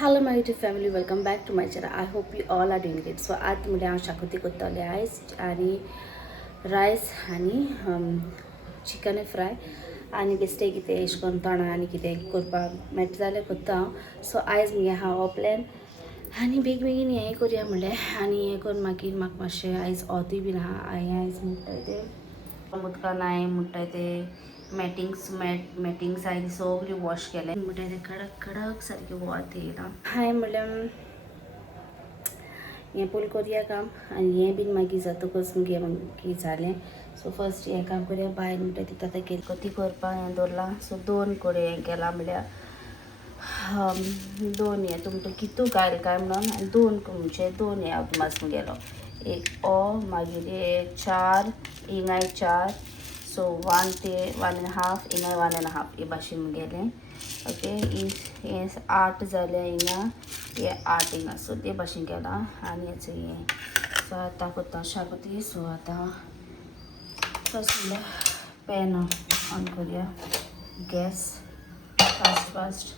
Hello my YouTube family, welcome back to my channel. I hope you all are doing great. So आज मुझे हांव शाकोती करतले आयज आणि रायस आणि चिकन फ्राय आणि बेश्टे कितें एश कोन्न तोणां आनी कितें करपाक मेळटा जाल्यार करता हांव. सो आयज मगे हांव हो प्लॅन आनी बेग बेगीन हें करया म्हणलें आनी हें करून मागीर म्हाका मातशें आयज ओतूय बीन आहा. हांवें आयज म्हणटाय तें उदकान हांवें म्हणटाय तें मॅटिंग्स हांवें सगळी वॉश केले म्हणटाय ते कडक कडक सारके वत येयला. हांवें म्हणलें हें पयलीं करया काम आनी हें बीन मागीर जातकच मगे मागीर जालें. सो फर्स्ट हें काम करया बायल म्हणटा ती आतां केली कती करपाक हें दवरलां. सो 2 कडेन हें केलां म्हणल्यार 2 हें तुमकां कितू घायल काय म्हणून आनी 2 म्हणजे 2 हें अदमास गेलो. एक मागीर एक 4 हिंगाय 4. सो 1 ते 1.5 हिंगा 1.5 हे भाशेन गेलें. ओके हें 8 जालें हिंगा हे 8 हिंगा. सो ते भाशेन केलां आनी हेचो हें. सो आतां कोत्ता शाकोती. सो आतां फर्स्ट म्हणल्यार पॅन ऑन करुया. गॅस फास्ट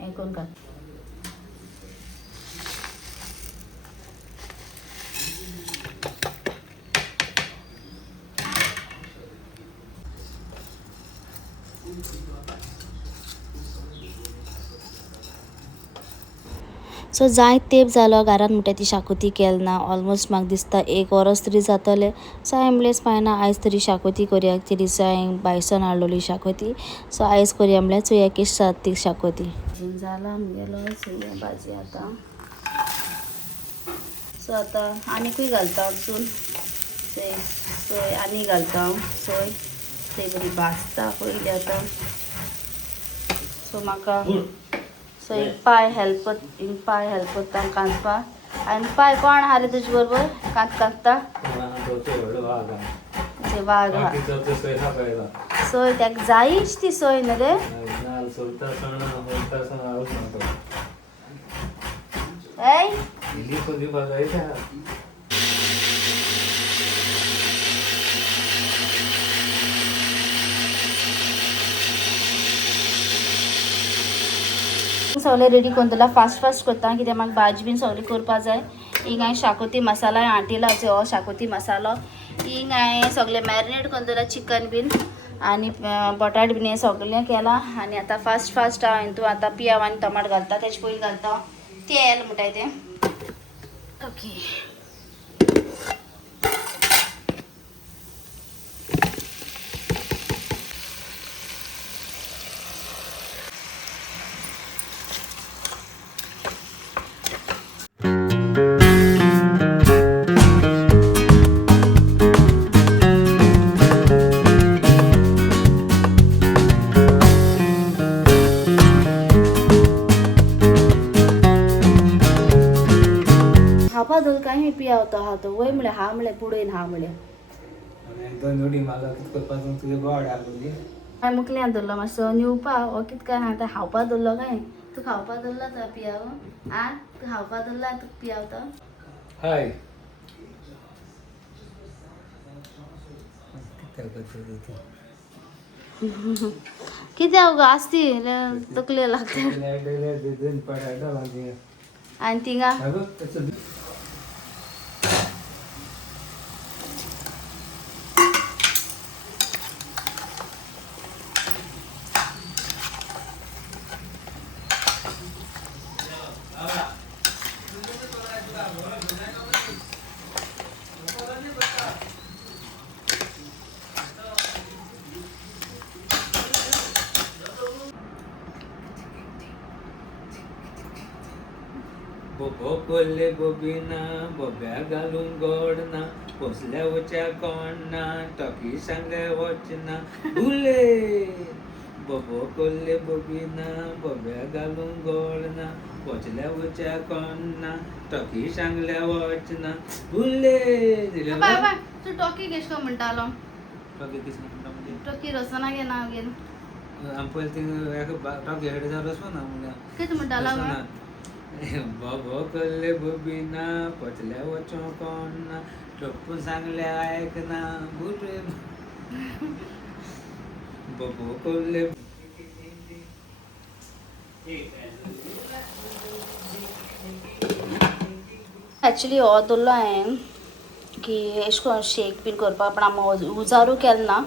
हें करून घाल. सो जायत तेंप जालो घरांत म्हणटा ती शाकोती केलना. ऑलमोस्ट म्हाका दिसता 1 वरस तरी जातलें. सो हांवें म्हणलें पायना आयज तरी शाकोती करया. ते दिसा हांवें बायसन हाडलोली शाकोती. सो आयज करया म्हणल्यार चोया कशी जाता ती शाकोती. जाला म्हगेलो चोया भाजी आतां. सो आतां आनीकूय घालता चून सोय आनी घालता हांव सोय. ते बरी भाजता पयलीं आतां. सो म्हाका सो पाय हेल्प करता कांदपाक. आनी पाय कोण आहा रे तुजे बरोबर कांदता वाघ आहा. सोय ताका जायीच ती सोय न्ही रे. सगळें रेडी करून दवरला. फास्ट करता कित्याक म्हाका भाजी बीन सगळी करपा जाय. हिंग हांवें शाकोती मसाला हाडिला. हो शाकोती मसालो हिंग हांवें सगळें मॅरिनेट करून दवरला. चिकन बीन आनी बटाट बीन हें सगळें केलां. आनी आतां फास्ट हांव हितून आतां पियाव आनी टमाट घालता. तेजे पयलीं घालता तेल म्हणटाय तें. ओके काय मी पियावतो हा तो वय म्हळ्यार हा म्हळ्यार पुडयन हा म्हळ्यार हांवें मुखल्यान दवरलो मातसो निवपा. हो कितें काय आतां खावपा दवरलो काय तूं खावपा दवरला तर पियाव तूं खावपा दवरला तुका पियाव तो. हाय कित्याक गो आसती तकले लागता आनी थिंगा बोबो कोल्ले बोबिना बोब्या घालून गोडना पोसल्या वच्या कोणना टॉकी सांगे वचना बुले. बोबो कोल्ले बोबिना बोब्या घालून गोडना पोचल्या वच्या कोणना टॉकी सांगल्या वचना बुले. तू टॉकी केश को म्हणटालो. टॉकी किस म्हणटा म्हणजे टॉकी रसना गे नाव गे आम पयलीं थिंग टॉकी हेड जालो रसो ना म्हणजे कितें म्हणटालो बोबो कोल्ले बोबिना पोचल्या वचो कोणना टप्पू सांगल्या आयकना बुले. बोबो कोल्ले एक्चुअली हो दवरलो हांवें की अशें करून शेक बीन करपा पण हांव उजारू केलें ना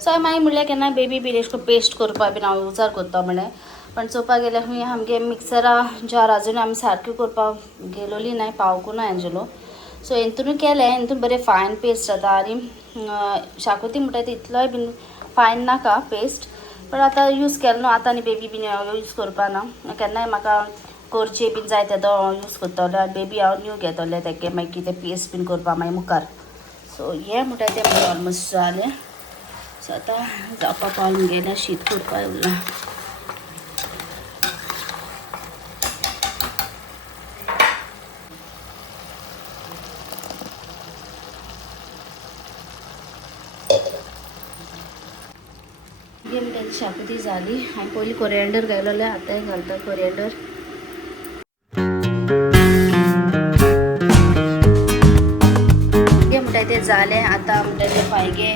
सो हांवें मागीर म्हणलें केन्ना बेबी बीन अशें करून पेस्ट करपा बीन हांव उजार करता म्हणलें पण चोवपाक गेल्यार खंय आमगे मिक्सरा जार अजून आमी सारकी करपाक गेलोली नाय पावूंक ना एंजलो सो हेतून केलें हेतून बरें फायन पेस्ट जाता आनी शाकोती म्हणटा ती इतलोय बीन फायन नाका पेस्ट पण आतां यूज केलो न्हू आतां आनी बेबी बीन यूज करपा ना केन्नाय म्हाका करचे बीन जाय तेदो यूज करतले आनी बेबी हांव न्यू घेतले तेगे मागीर कितें पेस्ट बीन करपा मागीर मुखार सो हें म्हणटा तें मागीर ऑलमोस्ट जालें सो आतां जावपा पावून गेलें शीत करपा उरलां हे म्हणटा शाकोती जाली हांवें पयलीं कोरिएंडर घातलेलें आतांय घालता कोरिएंडर हे म्हणटा तें जालें आतां म्हणटा तें फायगे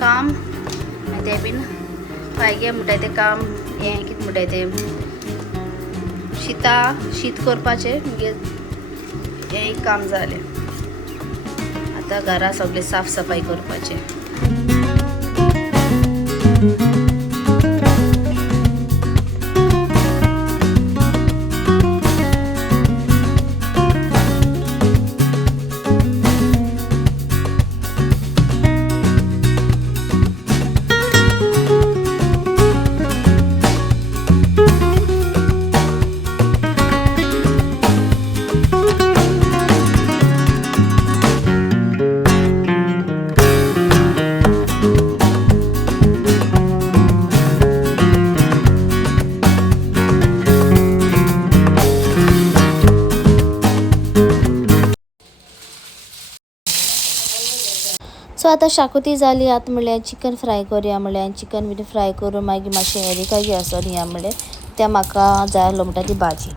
काम तें बीन फायगे म्हणटा तें काम हें कितें म्हणटा तें शीत करपाचें म्हणजे हें एक काम जालें आतां घरा सगळें साफ सफाई करपाचें सो आतां शाकोती जाली आतां म्हणल्यार चिकन फ्राय करुया म्हणल्यार चिकन बी फ्राय करून मागीर मातशें एरिका जी आसा न्ही म्हणल्यार तें म्हाका जाय आसलो म्हणटा ती भाजी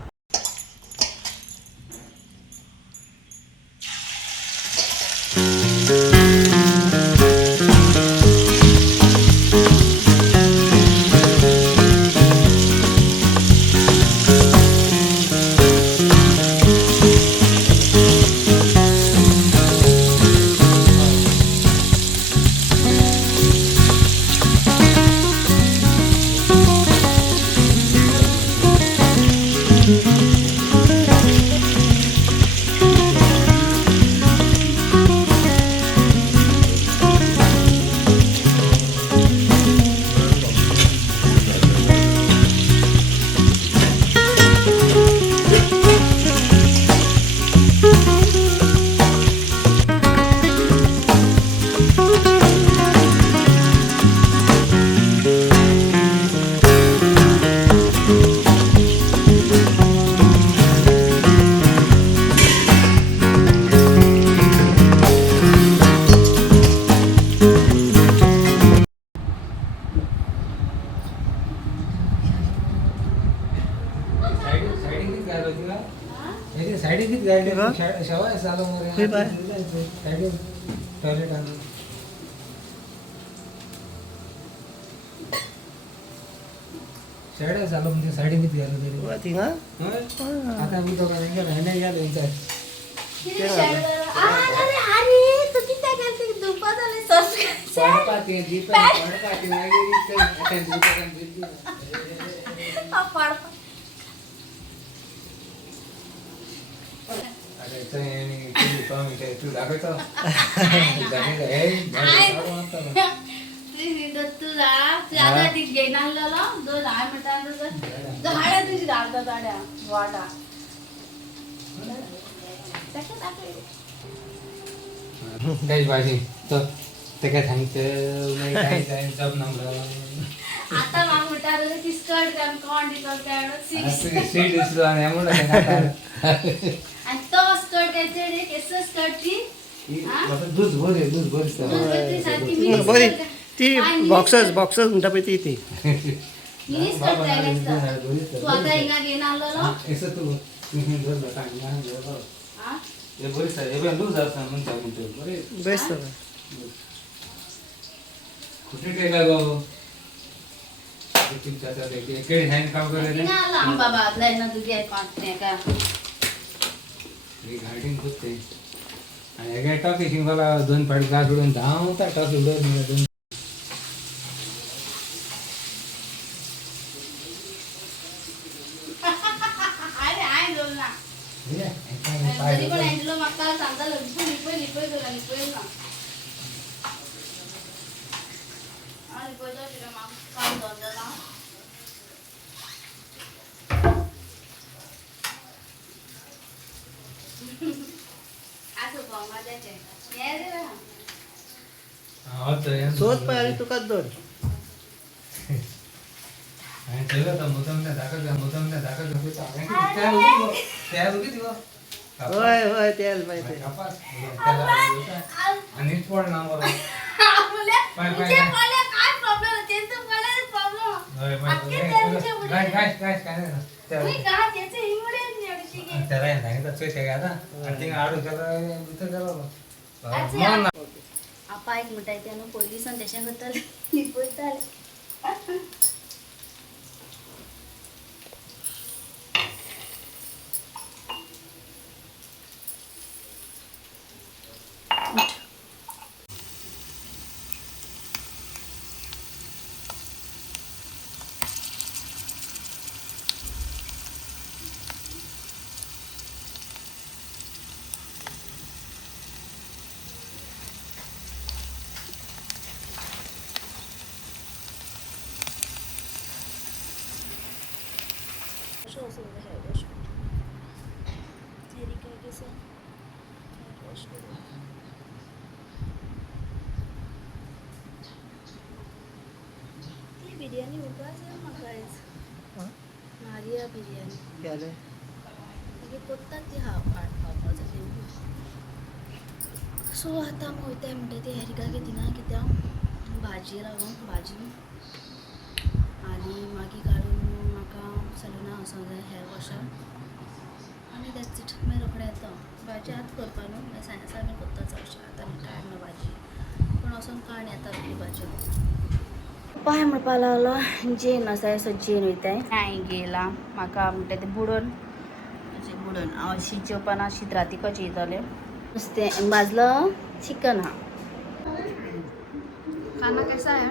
शेड झालं म्हणजे साईड किती झालं तरी आता मी तो नाही गेलो इथं तू दाखवतो काही भाजी तर ते काय सांगतं नाही काय जब नंबर आता मागुटार तिस्कट कान कोण तिकट काढ सीट दिसलो आणि यामुळे आणि तो स्कर्ट घ्यायचे रे केस स्कर्टची दूध भर बरी ती बॉक्सर्स म्हणटा पळय ती मिनी स्कर्ट जाय तू आता हिंगा घेऊन आलो असं तू हे बरी सर हे लूज असं म्हणतो बरे बेस्ट कुठे काय गो केळी हँड काम करायचं बाबा ना तुझे काटणे का हे गार्डन करते आणि एका टॉकी शिंगाला 2 पाडी गाज उडून धावता टॉकी उडून सोच पाय आणि तुकाच दोन होय होय त्याला माहिती आपा एक मिठाई त्यानं पोलिसांनी त्याच्याबद्दल लिपवतात. बिर्याणी उगाच मागायच मारिया बिर्याणी केलं पोटात ती हावपावपाचं सो आता मग वयताय म्हणटा ती हेरिका घेतिना कित्याक भाजी रावून भाजी आनी मागीर काडून म्हाका सलूना वचोंक जाय हेअर वॉशार आनी दॅट्स इट मागीर रोखडें येता भाजी आतां करपा न्हू मागीर सायन्सा आमी करता चडशें आतां काडना भाजी पूण वचोन काण येता आपली भाजी पांय म्हणपा लागलो जेन आसा सो जेन वयताय हांवें गेला म्हाका म्हणटा तें बुडोवन हांव शिजोवपाना शीत राती कशें येतलें नुस्तें भाजलो चिकन हा खाना कैसा है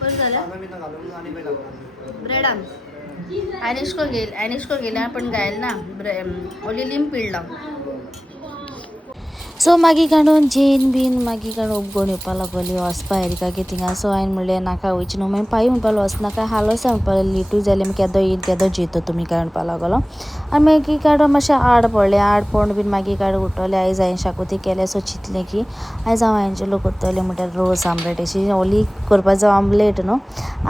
बरं झालं ब्रेडान ॲनिश्को गेल्या पण गायल ना ओली लिंब पिळला सो मागीर काडून जेन बीन मागीर काडून उपगोवन येवपा लागली वचपा हेरिका गे थिंगा सो हांवें म्हणलें नाका वयचें न्हू मागीर पांय म्हणपाक वचनाका हालोसा म्हणपाक लेटूय जालें मागीर केदो येयन केदो जेतो तुमी काय म्हणपा लागलो आनी मागीर काडून मातशें आड पडलें आड पडून बीन मागीर काडून उठलें आयज हांवें शाकोती केलें सो चिंतलें की आयज हांव एंजलो करतलें म्हणल्यार रोस आमलेट अशी ओली करपाचो आमलेट न्हू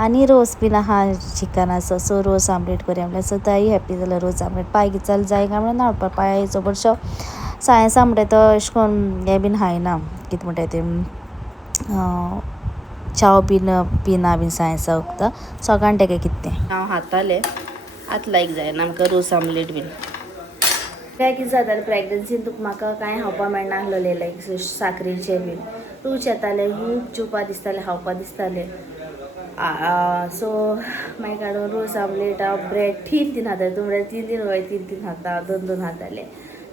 आनी रोस बीन आहा चिकनाचो सो रोस आमलेट करया म्हणल्यार सो ताई हॅप्पी जाल्यार रोस आमलेट पांय कितें जाय काय म्हणून ना म्हणपा पांय चडसो सायन्सा म्हणटा तो अशें करून हें बीन खायना कितें म्हणटा तें चाव बीन पिना बीन सायन्सा वखदां सगळ्यान तेका कितें हांव खातालें आतां लायक जायना आमकां रोस आमलेट बीन काय कितें जातालें प्रेग्नन्सीन तुका म्हाका कांय खावपा मेळना आसलेलें लायक साकरेचें बीन रूच येतालें खूब जेवपा दिसतालें खावपा दिसतालें सो मागीर काडून रोस आमलेट हांव ब्रेड 3 खातालें तूं म्हणल्यार 3 खाता 2 खातालें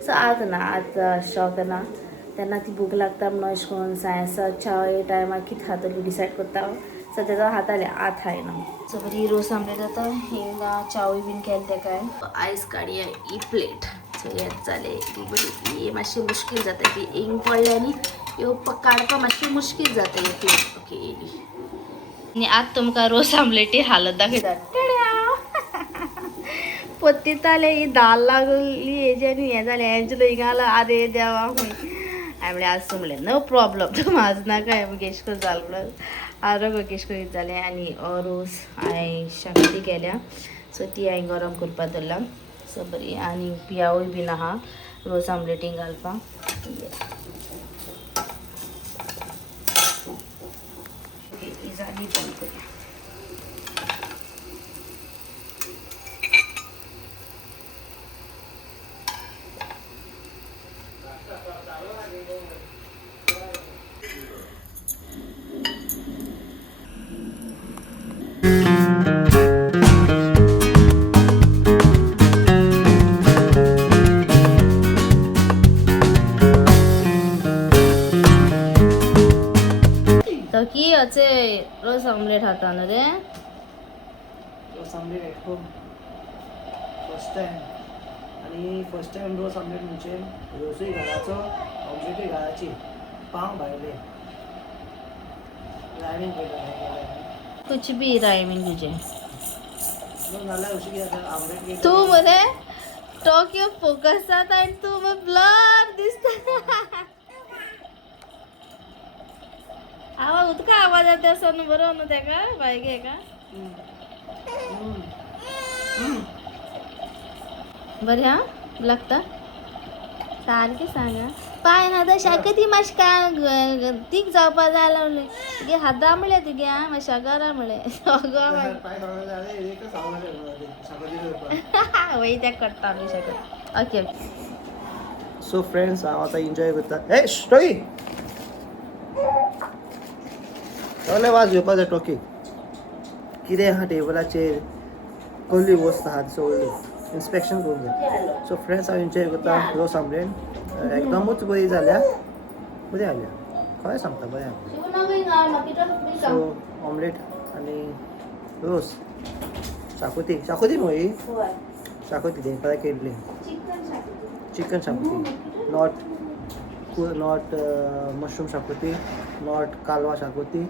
सो आतां ना आतां शॉक ना तेन्ना ती भूक लागता म्हणून अशें करून सायन्सा च्या टायमार कितें खातली डिसायड करता सो तेजो खातालें आतां खायना सो बरी रोस आमलेट जाता हिंगा चावय बीन केलें तेका आयस काडया ही प्लेट सो हेंच जालें ती बरी ही मातशी मुश्कील जाता ती हिंग पडलें आनी येवपाक काडपाक मातशी मुश्कील जाता ही प्लेट ओके येयली आनी आतां तुमकां रोस आमलेटी हालत दाखयता पत्तिताले ही दाल लागली हेज्यानी हें जालें एंजलो हिंगाला आरे देवा हांवें म्हणलें आसूं म्हणलें नो प्रॉब्लम तूं म्हाज नाका हें केश करून जालें म्हणून आरोग्य केश करून जालें आनी रोस हांवें शाकोती केल्या सो ती हांवें गरम करपा दवरला सो बरी आनी पियावूय बीन आहा रोस आमलेटीन घालपाक ही जाली बंद करूया राचे रोज ऑमलेट खाता ना रे रोज omelette at home first time आणि फर्स्ट टाइम रोज आमलेट म्हणजे रोजही घालायचो ऑमलेटही घालायची पाव भायले रायमीन केलं नाही केलं कुछ भी रायमिंग तुझे मग मला उशी आमलेट केलं तू म्हणे टोकियो फोकसात आणि तू मग ब्लर दिसत आवाज उतका आवाज येते असं ना बरोबर ना त्या का बाईक आहे का बरं हा लागतं सारखे सांगा पाय ना दशा कधी माशका तीक जावपा जायला लागले गे हाता म्हळे तुगे हा माशा गरा म्हळे पाय खायला आले एकच आवडलं वही त्या कट्टा मी शकत ओके सो फ्रेंड्स हांव आतां एन्जॉय करता ए स्टोरी सगळे वाज घेवपा जाय टॉकीक कितें आहा टेबलाचेर कसली वस्त आहा सगळी इन्स्पेक्शन करूंक जाय सो फ्रेंड्स हांव एन्जॉय करता रोस आमलेट एकदमूच बरी जाल्या बरी जाल्या खरें सांगता बरें आहा सो ऑमलेट आनी रोस शाकोती शाकोती न्हू ही शाकोती तेंकां केल्ली chicken xacuti not mushroom xacuti not कालवा xacuti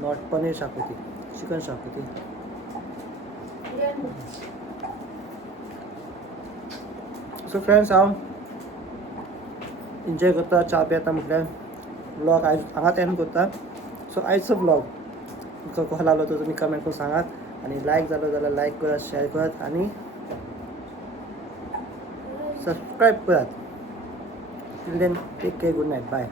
not paneer xacuti chicken xacuti so friends हांव एन्जॉय करता च्या पियेता म्हटल्यार ब्लॉग आयज हांगाच एंड करता सो आयचो ब्लॉग तुमकां कसो लागलो तो तुमी कमेंट करून सांगात आनी लायक जालो जाल्यार लायक करात शेअर करात आनी सबस्क्राईब करात till then take care good night bye